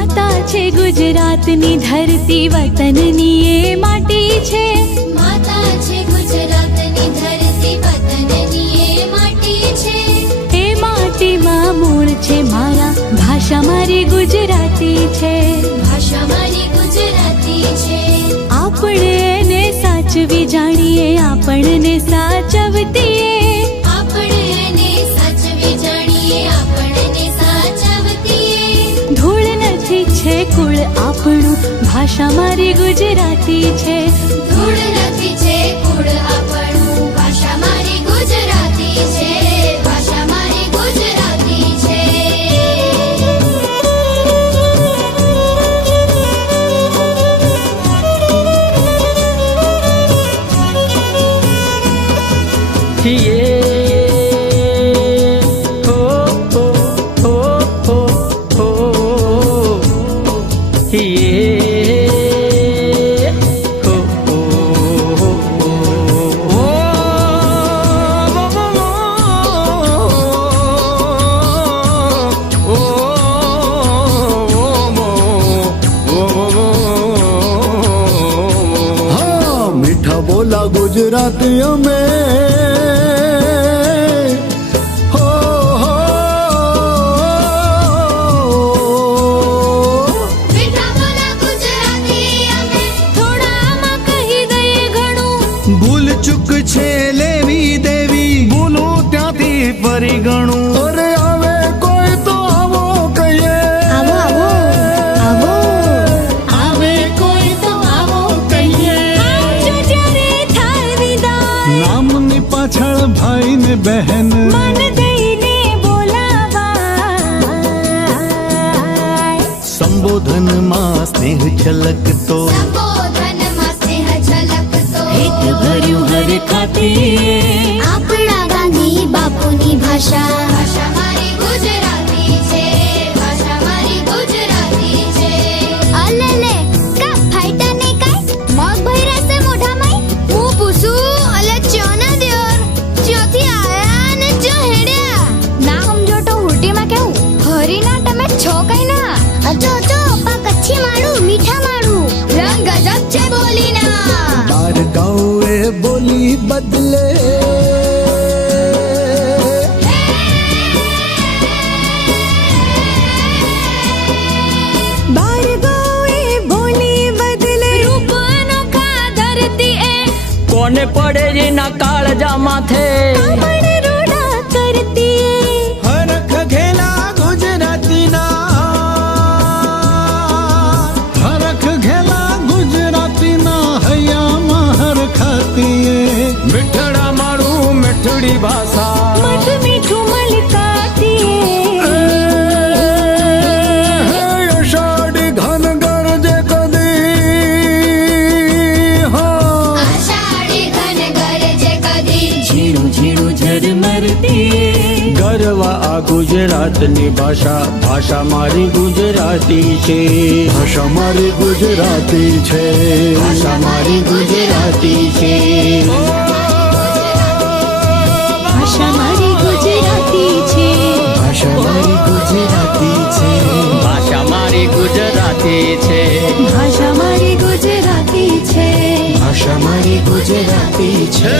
માતા છે ગુજરાતની ધરતી, વતનની એ માટી છે. માતા છે ગુજરાતની ધરતી, વતનની એ માટી છે. એ માટીમાં મૂળ છે મારા, ભાષા મારી ગુજરાતી છે. ભાષા મારી ગુજરાતી છે. આપણે એને સાચવી જાણીએ, આપણને સાચવતીએ. આપણે એને સાચવી જાણીએ, આપણને સાચવતીએ. ધૂળ નથી છે કુળ આપણું, ભાષા મારી ગુજરાતી છે. ધૂળ નથી છે કુળ આપણું, ભાષા મારી ગુજરાતી છે. ભાષા મારી ગુજરાતી છે. મીઠા બોલા ગુજરાતી અમે, મીઠા બોલા ગુજરાતી અમે, થોડામાં કહી દઈએ ઘણું. ભૂલ ચૂક છે લેવી દેવી, ભૂલું ત્યાંથી ફરી ગણું. અરે આવે કોઈ તો આવો કહીએ, આવો આવો આવો, આવે કોઈ તો આવો કહીએ. આવજો જ્યારે થાય વિદાય, નામની પાછળ ભાઈ ને બહેન, મન દઈને બોલાવાય. સંબોધનમાં સ્નેહ છલકતો, સંબોધનમાં સ્નેહ ઝલકતો. હિત ભર્યું હર ખાતે, આપણા ગાંધી બાપુની ભાષા. ભાષા મારી ગુજરાતી છે. ભાષા મારી ગુજરાતી છે. અલેલે કા ફાઈટા ને કાઈ મગ ભઈ રહેશે મોઢામાં. હું પૂછું અલે ચોના દેર ચોથી આયા ને ચો હેડ્યા. ના સમજો તો ઉલટીમાં કેવું હરીના તમે છો કઈ ના. અચો અચો પા કચ્છી માડું મીઠા માડું, રંગ ગજબ છે બોલીના. બાર ગાઉએ બોલી બદલે, બાર ગાવે બોલી બદલે. રૂપ અનોખા ધરતી એ, કોને પડે એના કાળજા માથે. આપણે રૂડા કરતી એ. હરખ ઘેલા ગુજરાતીના, હરખ ઘેલા ગુજરાતીના હૈયામાં હરખાતીએ. મીઠડા મારું મીઠડી ભાષા, મધ મીઠું મલકાતી એ. અષાઢી ઘન ગરજે કદી, આષાઢી ઘન ગરજે કદી. ઝીણું ઝીણું ઝરમરતી એ. ગરવા આ ગુજરાતની ભાષા, ભાષા મારી ગુજરાતી છે. ભાષા મારી ગુજરાતી છે. ભાષા મારી ગુજરાતી છે. ભાષા મારી ગુજરાતી છે. ભાષા મારી ગુજરાતી છે. ભાષા મારી ગુજરાતી છે. ભાષા મારી ગુજરાતી છે. ભાષા મારી ગુજરાતી છે.